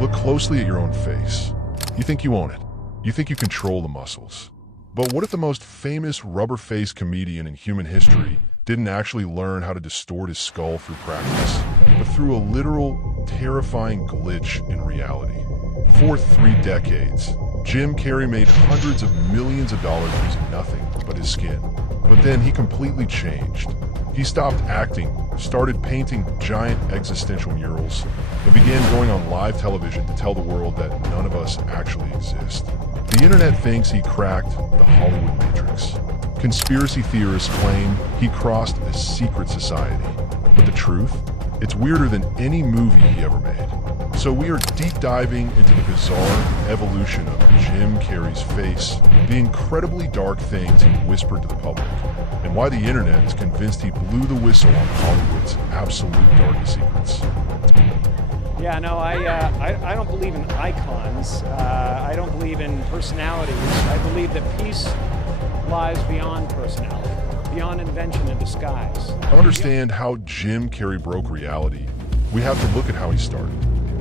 Look closely at your own face. You think you own it. You think you control the muscles. But what if the most famous rubber-faced comedian in human history didn't actually learn how to distort his skull through practice, but through a literal, terrifying glitch in reality? For 3 decades, Jim Carrey made hundreds of millions of dollars using nothing but his skin. But then he completely changed. He stopped acting, started painting giant existential murals, and began going on live television to tell the world that none of us actually exist. The internet thinks he cracked the Hollywood matrix. Conspiracy theorists claim he crossed a secret society. But the truth? It's weirder than any movie he ever made. So we are deep diving into the bizarre evolution of Jim Carrey's face, the incredibly dark things he whispered to the public, and why the internet is convinced he blew the whistle on Hollywood's absolute darkest secrets. Yeah, no, I don't believe in icons. I don't believe in personalities. I believe that peace lies beyond personality, beyond invention and disguise. To understand how Jim Carrey broke reality, we have to look at how he started.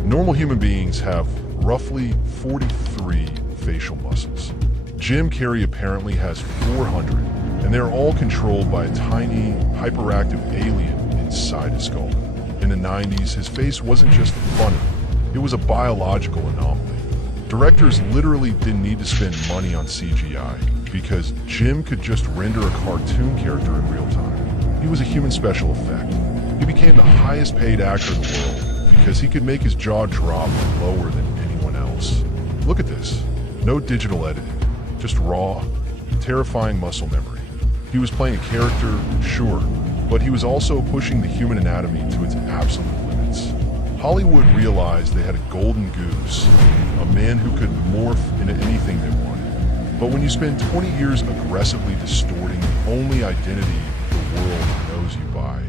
Normal human beings have roughly 43 facial muscles. Jim Carrey apparently has 400, and they're all controlled by a tiny, hyperactive alien inside his skull. In the 90s, his face wasn't just funny, it was a biological anomaly. Directors literally didn't need to spend money on CGI, because Jim could just render a cartoon character in real time. He was a human special effect. He became the highest paid actor in the world because he could make his jaw drop lower than anyone else. Look at this. No digital editing, just raw, terrifying muscle memory. He was playing a character, sure, but he was also pushing the human anatomy to its absolute limits. Hollywood realized they had a golden goose, a man who could morph into anything they wanted. But when you spend 20 years aggressively distorting the only identity the world knows you by,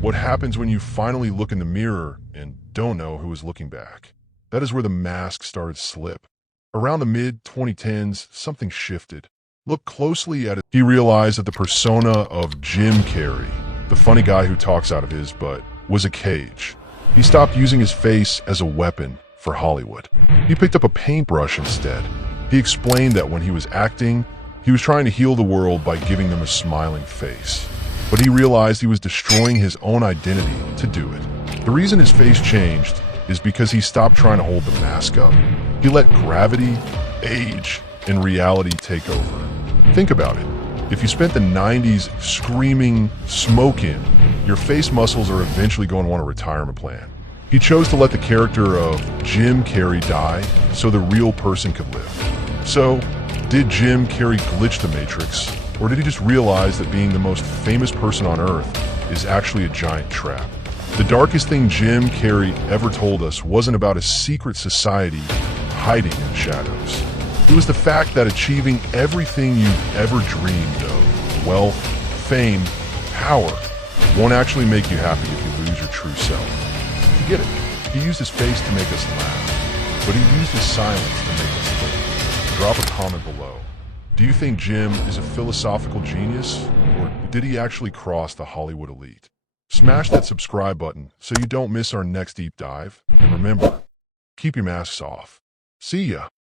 what happens when you finally look in the mirror and don't know who is looking back? That is where the mask started to slip. Around the mid-2010s, something shifted. Look closely at it. He realized that the persona of Jim Carrey, the funny guy who talks out of his butt, was a cage. He stopped using his face as a weapon for Hollywood. He picked up a paintbrush instead. He explained that when he was acting, he was trying to heal the world by giving them a smiling face. But he realized he was destroying his own identity to do it. The reason his face changed is because he stopped trying to hold the mask up. He let gravity, age, and reality take over. Think about it. If you spent the 90s screaming smoke in, your face muscles are eventually going to want a retirement plan. He chose to let the character of Jim Carrey die so the real person could live. So, did Jim Carrey glitch the Matrix, or did he just realize that being the most famous person on Earth is actually a giant trap? The darkest thing Jim Carrey ever told us wasn't about a secret society hiding in the shadows. It was the fact that achieving everything you've ever dreamed of, wealth, fame, power, won't actually make you happy if you lose your true self. You get it. He used his face to make us laugh, but he used his silence to make us think. Drop a comment below. Do you think Jim is a philosophical genius, or did he actually cross the Hollywood elite? Smash that subscribe button so you don't miss our next deep dive. And remember, keep your masks off. See ya.